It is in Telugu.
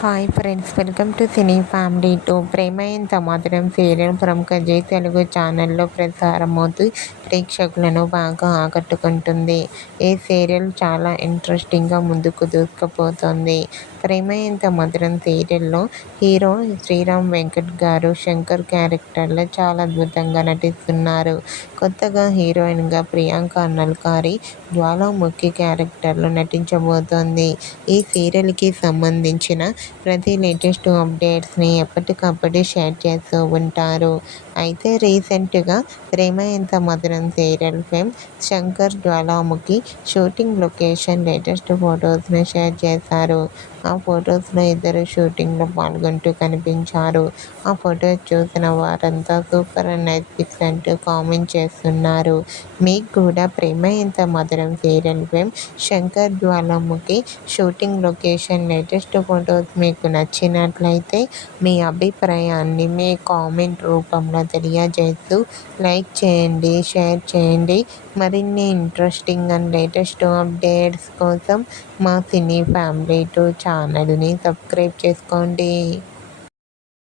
Hi friends, welcome to Cine Family two. Prema Entha Madhuram serial ప్రముఖ జీ తెలుగు ఛానల్లో ప్రసారమవుతూ ప్రేక్షకులను బాగా ఆకట్టుకుంటుంది. ఈ సీరియల్ చాలా ఇంట్రెస్టింగ్గా ముందుకు దూసుకుపోతోంది. ప్రేమ ఎంత మధురం సీరియల్లో హీరో శ్రీరామ్ వెంకట్ గారు శంకర్ క్యారెక్టర్లో చాలా అద్భుతంగా నటిస్తున్నారు. కొత్తగా హీరోయిన్గా ప్రియాంక నల్కారి జ్వాలాముఖి క్యారెక్టర్లో నటించబోతోంది. ఈ సీరియల్కి సంబంధించిన ప్రతి లేటెస్ట్ అప్డేట్స్ని ఎప్పటికప్పుడు షేర్ చేస్తూ ఉంటారు. అయితే రీసెంట్గా ప్రేమ Entha Madhuram serial fame Shankar Jwalamukhi shooting location latest ఫొటోస్ని షేర్ చేశారు. ఆ ఫొటోస్లో ఇద్దరు షూటింగ్లో పాల్గొంటూ కనిపించారు. ఆ ఫొటోస్ చూసిన వారంతా సూపర్ అండ్ నైస్ పిక్స్ అంటూ కామెంట్ చేస్తున్నారు. మీకు కూడా ప్రేమ Entha Madhuram serial fame Shankar Jwalamukhi shooting location latest photos మీకు నచ్చినట్లయితే మీ అభిప్రాయాన్ని మీ కామెంట్ రూపంలో తెలియజేస్తూ లైక్ చేయండి, షేర్ చేయండి. మరిన్ని ఇంట్రెస్టింగ్ అండ్ లేటెస్ట్ అప్డేట్స్ కోసం మా సినీ ఫ్యామిలీ టూ ఛానల్ని సబ్స్క్రైబ్ చేసుకోండి.